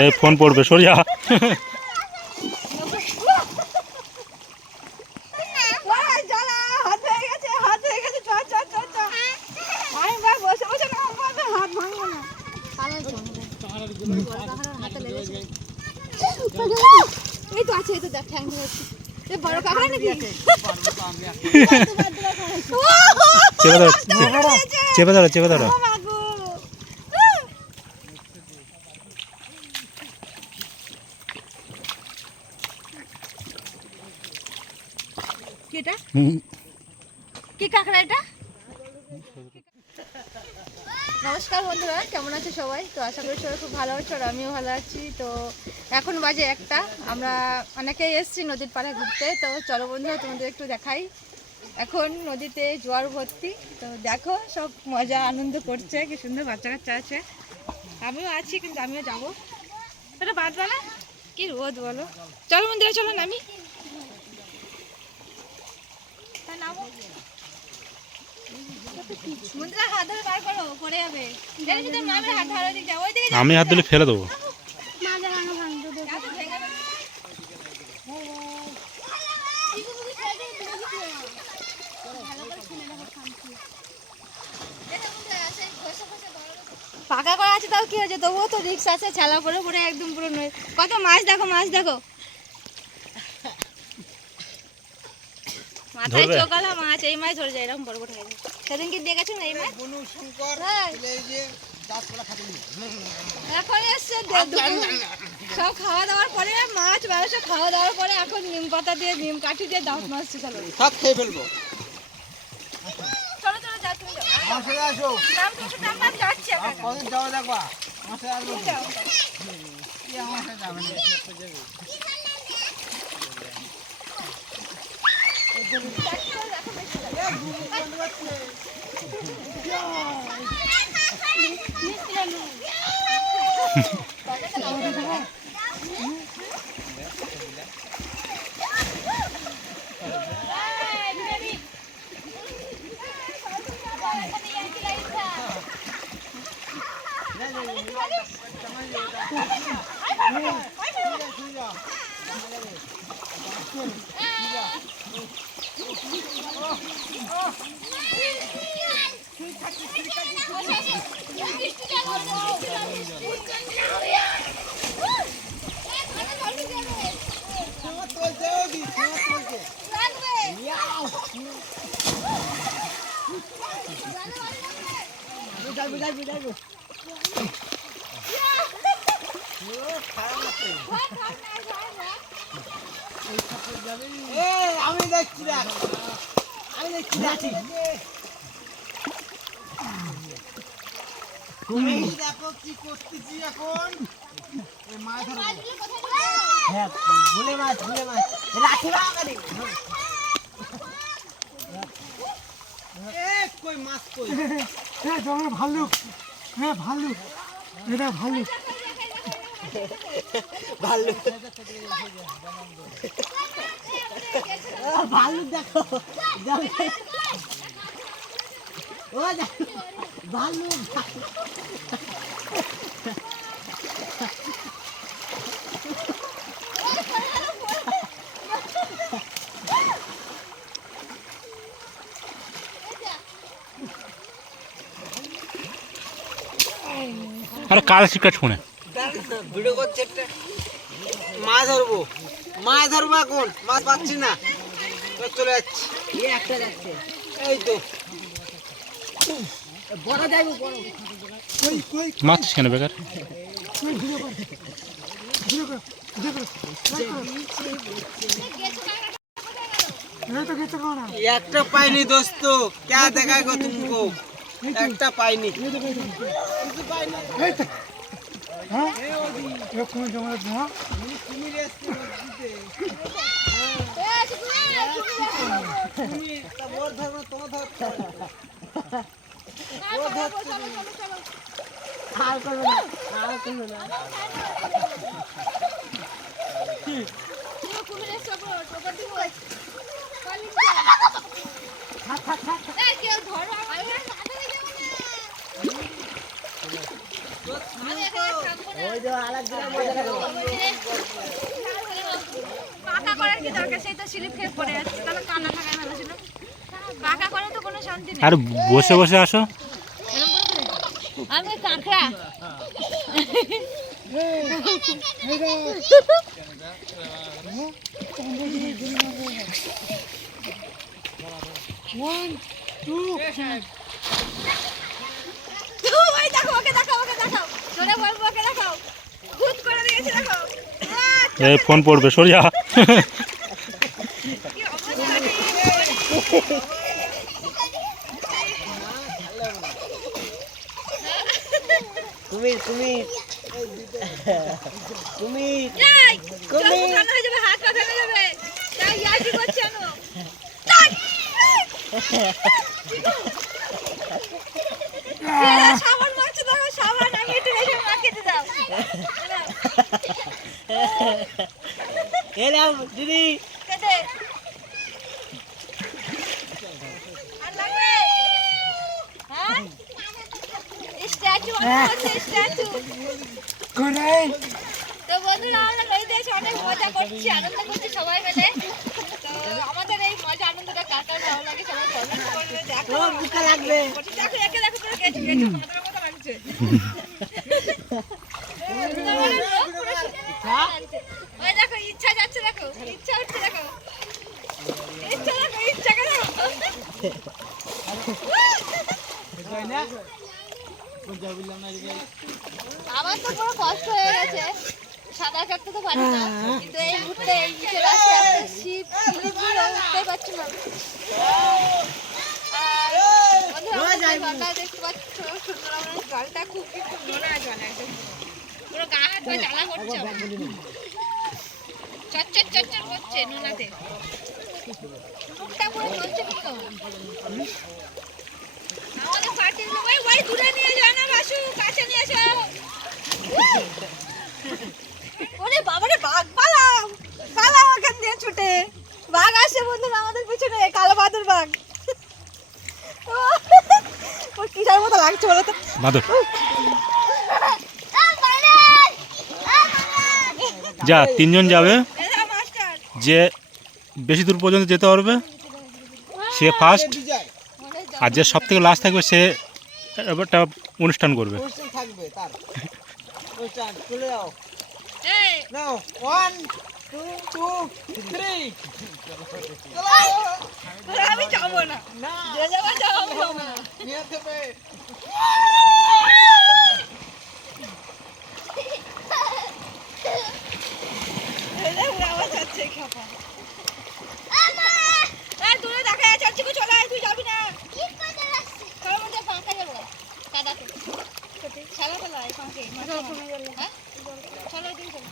এই ফোন পড়বে সরিয়া। এই তো আছে, এই তো দেখ ঠ্যাং ধরেছে। এই বড় কাকা নাকি? চেপে ধরো চেপে ধরো। কি এটা? কি কাঁকড়া এটা? নমস্কার বন্ধুরা, কেমন আছে সবাই? তো আশা করি সবাই খুব ভালো আছো আর আমিও ভালো আছি। তো এখন বাজে 1টা, আমরা অনেকেই এসেছি নদীর পাড়ে ঘুরতে। তো চলো বন্ধুরা তোমাদের একটু দেখাই। এখন নদীতে জোয়ার ভর্তি, তো দেখো সব মজা আনন্দ করছে, কি সুন্দর বাচ্চা কাচ্চা আছে। আমিও আছি, কিন্তু আমিও যাবো। এটা বাঁধবা না? কি রোদ বলো। চলো বন্ধুরা, চলো নামি। নামো বন্ধুরা, হাত ধরে বার করো, পড়ে যাবে। আমি হাত দিলে ফেলে দেবো। পাকা করা আছে তাও কি হয়েছে, তবুও তো রিক্স আছে। ছেলা পরে পরে একদম পুরো নয়। কত মাছ দেখো, মাছ দেখো, মাথায় চোকালা মাছ। এই মাছ ধরে যায় এরকম বড় বড় হয়ে যায়। সেদিন কি দেখেছো না এই মাছ? এখন এসছে সব খাওয়া দাওয়ার পরে, মাছ মাংস খাওয়া দাওয়ার পরে এখন নিম পাতা দিয়ে, নিম কাঠি দিয়ে দাঁত মাছ চলো সব খেয়ে ফেলবো। চলো চলো, যা তুমি যাও। যাচ্ছি কদিন যাওয়া দেখবা মাসে আসবো। আমি দেখছি দেখ, আমি দেখছি তুমি দেখো কি করতেছি এখন। মাছ ধরবো। হ্যাঁ, ভুলে মাছ, ভুলে মাছ রাখি না করে। কই মাছ কই? হ্যাঁ জমা ভালুক, হ্যাঁ ভালুক, এটা ভালুক। ভালুক ভালুক দেখো, ও ভালুক। আরে কাল শিকার শুনে ভিডিও করছে একটা। মাছ ধরবো, মাছ ধরবো এখন, মাছ পাচ্ছি না, চলে যাচ্ছি। একটা যাচ্ছে, এই তো বড় যাইবো, বড় মাছ কেন বেকার। একটা পাইনি দোস্ত, क्या देखाएगा तुमको, একটা পাইনি। পাকা করার কি দরকার, সেই তো স্লিপ খেয়ে পড়ে যাচ্ছে, তাহলে কান্না থাকায় ভালো ছিল। পাকা করে তো কোনো শান্তি নেই। আর বসে বসে আসো। আমি কাঁকড়া ওই দেখো, ওকে দেখাও, ওকে দেখাও, জোরে বলবো, ওকে দেখাও, ভূত করে দিয়েছে দেখো। এই ফোন পড়বে, সরে যা। কি অবস্থা রে। কুমির কুমির কুমির এই, চোখ ভাঙা হয়ে যাবে, হাত পা ভেঙে যাবে। তাই ইয়ার্কি করছে আনো। সাবান মারছে দেখো, সাবান, আমি একটু বেশি মাখিয়ে দাও। এলাম দিদি। কেটে। আর লাগবে? হ্যাঁ? স্ট্যাচু আছে, স্ট্যাচু। করে তো বন্ধুরা, আমরা নদীতে এসে অনেক মজা করছি, আনন্দ করছি সবাই মিলে। তো আমাদের এই মজা আনন্দটা কার কার ভালো লাগে সবাই কমেন্ট করবে। দেখো, বুকা লাগবে। দেখো, একে দেখো, পুরো কেটে কেটে মাথার মতো লাগছে। ওই দেখো, ইচ্ছা যাচ্ছে দেখো, ইচ্ছা হচ্ছে দেখো, ইচ্ছা দেখো, ইচ্ছাকে দেখো। আমার তো পুরো কষ্ট হয়ে গেছে, সাঁতার কাটতে তো পারি না, কিন্তু এই মুহূর্তে এই নিচের রাস্তায় একটা শিপ শিলিগুড়ি উঠতে পারছি না। আর বন্ধুরা, জলটা দেখতে পাচ্ছ, সুন্দরবনের জলটা খুব কিন্তু নোনা জল, একদম পুরো গা হাত পা জ্বালা করছে আমার। চচ্চর চচ্চর করছে নোনাতে, মুখটা পুরো চলছে কিন্তু। আমাদের পার্টির লোক, ওই দূরে নিয়ে যাও না বাসু, কাছে নিয়ে এসো। ওরে বাবারে, বাঘ, পালাও পালাও ওখান দিয়ে ছুটে। বাঘ আসে বন্ধুরা আমাদের পিছনে, কালো বাদুর বাঘ। ওর কিসের মতো লাগছে বলো তো। বাদর যা, তিনজন যাবে, মাস্টার যে বেশি দূর পর্যন্ত যেতে পারবে সে ফার্স্ট, আর যে সব থেকে লাস্ট থাকবে সে একটা অনুষ্ঠান করবে। অনুষ্ঠান থাকবে তার। অনুষ্ঠান চলে যাও। এই নাও 1 2 2 3 আমি যাবো না, না যে যাবো যাবো না। নিয়ে দেবে। এই দেখো, আওয়াজ হচ্ছে খাপা। এই দূরে দেখা যাচ্ছে, চিকু চলে আয়, তুই যাবি না। চলো মধ্যে ফাঁকা যাবো, কাদাতে খেলা খেলা ফাঁকে। হ্যাঁ চলো, তুমি চলো,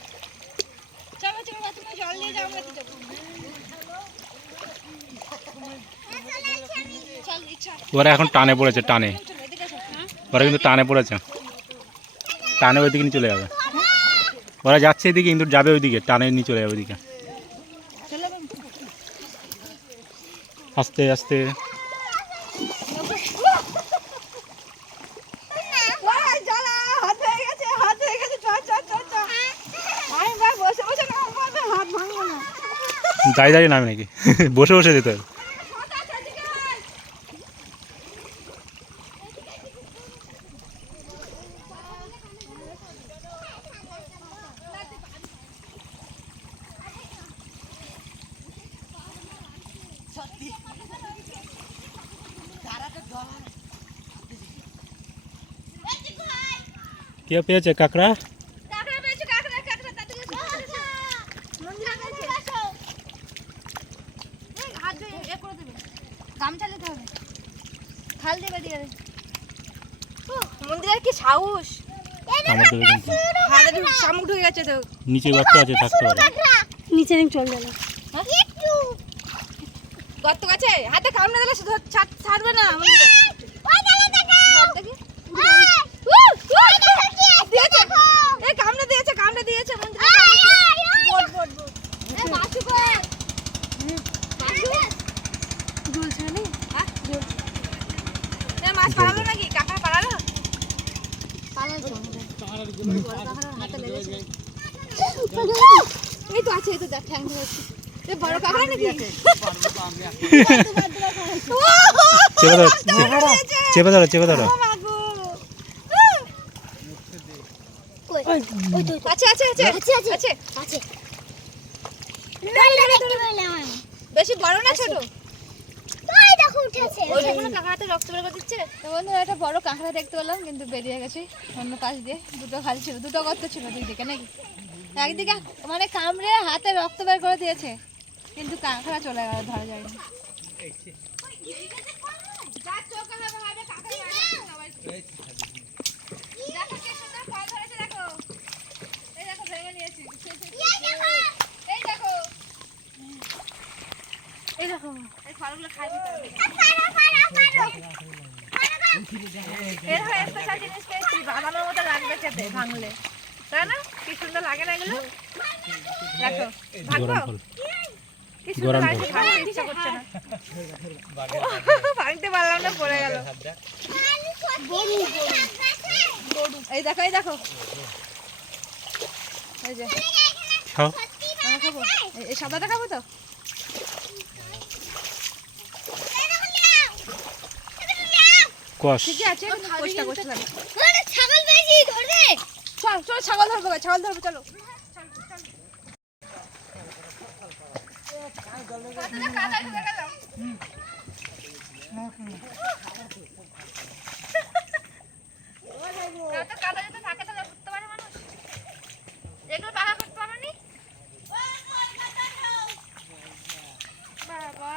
চলো চলো, তুমি জল নিয়ে যাও, আমরা তো যাবো। চল, ইচ্ছা ওরা এখন টানে পড়েছে, টানে, চলো, এদিকে এসো। হ্যাঁ ওরা কিন্তু টানে পড়েছে, টানে ওইদিকে নিয়ে চলে যাবে। ওরা যাচ্ছে এদিকে, কিন্তু যাবে ওইদিকে, টানে নিয়ে চলে যাবে ওইদিকে। চলো আস্তে আস্তে। হাত হয়ে গেছে, হাত হয়ে গেছে, চল চল চল চল। আমি ভাই বসে বসে না, আমাদের হাত ভাঙবো না। দাঁড়িয়ে দাঁড়িয়ে নামে নাকি? বসে বসে যেতে হবে। কে পেয়েছে কাঁকড়া? কাঁকড়া পেয়েছে, কাঁকড়া কাঁকড়া তাড়াতাড়ি এসো, মন্দিরা পেয়েছে। এই হাত ধুয়ে এ করে দেবে, গামছা নিতে হবে, খাল দেবে দিয়ে। মন্দিরের কি সাহস, আমাদের কিন্তু হাতে শামুক ঢুকে গেছে তো। নিচে গর্ত আছে, থাকতে পারে। নিচে আমি চল গেল, গর্ত কাছে হাতে কামড়ে দিলে ছাড়বে না। কামড়ে দিয়েছে, কামড়ে দিয়েছে। মাছ পালালো নাকি? কাঁকড়া পালালো? বড় কাঁকড়ার হাতে লেগেছে। এই তো আছে, এই তো দেখ ঠ্যাং ধরেছে। এ বড় কাঁকড়া নাকি? চেপে ধরো চেপে ধরো। আছে আছে আছে আছে আছে। বেশি বড় না ছোট? ওইটা কোনো কাঁকড়াতে রক্ত বের করে দিচ্ছে। তো বন্ধুরা একটা বড় কাঁকড়া দেখতে পেলাম, কিন্তু বেরিয়ে গেছে অন্য পাশ দিয়ে। দুটো খালি ছিল, দুটো গর্ত ছিল দুই দিকে নাকি। একদিকে মানে কামড়ে হাতে রক্ত বের করে দিয়েছে, কিন্তু কাঁকড়া চলে গেল, ধরা যায়নি। এই দেখো এই ফলগুলো খাই দিতে হবে। এর হয় স্পেশাল জিনিস পেয়েছি, বাদামের মতো লাগবে খেতে ভাঙলে, তাই না? কি সুন্দর লাগে না এগুলো? দেখো ভাঙবো, গরম ফল। কি সুন্দর লাগছে, ভাঙতে ইচ্ছা করছে না। ভাঙতে পারলাম না, পড়ে গেল। এই দেখো এই দেখো, এই যে খাও। আমরা খাবো, এই সাদাটা খাবো তো। কষ। ঠিকই আছে, কিন্তু কোষটা কোষ লাগে। ছাগল পেয়েছি, ধরবে? চল চল ছাগল ধরবো, ছাগল ধরবো, চলো। বাবা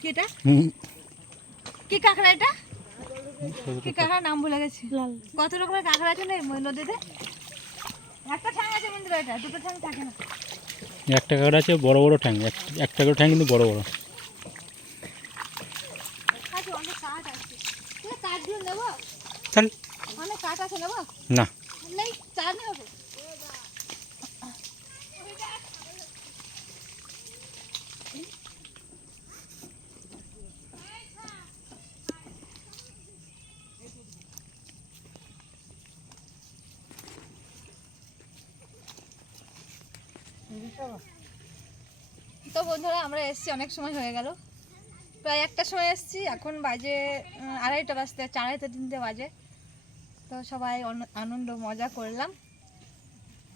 কি এটা? কি কাঁকড়া এটা? কি কাঁকড়ার নাম ভুলে গেছি। কত রকমের কাঁকড়া আছে না এই নদীতে? একটা ঠ্যাং আছে বন্ধুরা, এটা দুটো ঠ্যাং থাকে না। একটা কাঁকড়া আছে বড় বড় ঠ্যাং, একটা করে ঠ্যাং কিন্তু বড় বড়। আছে, অনেক কাঠ আছে। তুমি কাঠ দিয়ে নেবো? চল। অনেক কাঠ আছে, নেবো? না নেই, চা নিয়ে হবে। তো বন্ধুরা আমরা এসেছি, অনেক সময় হয়ে গেল, প্রায় একটার সময় এসেছি, এখন বাজে 2:30 বাজতে, 2:30-3 বাজে। তো সবাই আনন্দ মজা করলাম।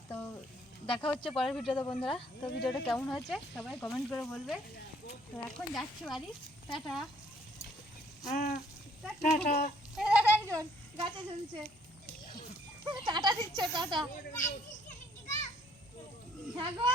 তো দেখা হচ্ছে পরের ভিডিওতে বন্ধুরা। তো ভিডিওটা কেমন হয়েছে সবাই কমেন্ট করে বলবে। তো এখন যাচ্ছি বাড়ি, টাটা। টাটা। এই দেখো একজন গাছে ঝুলছে, টাটা দিচ্ছে, টাটা। হ্যাঁ গো।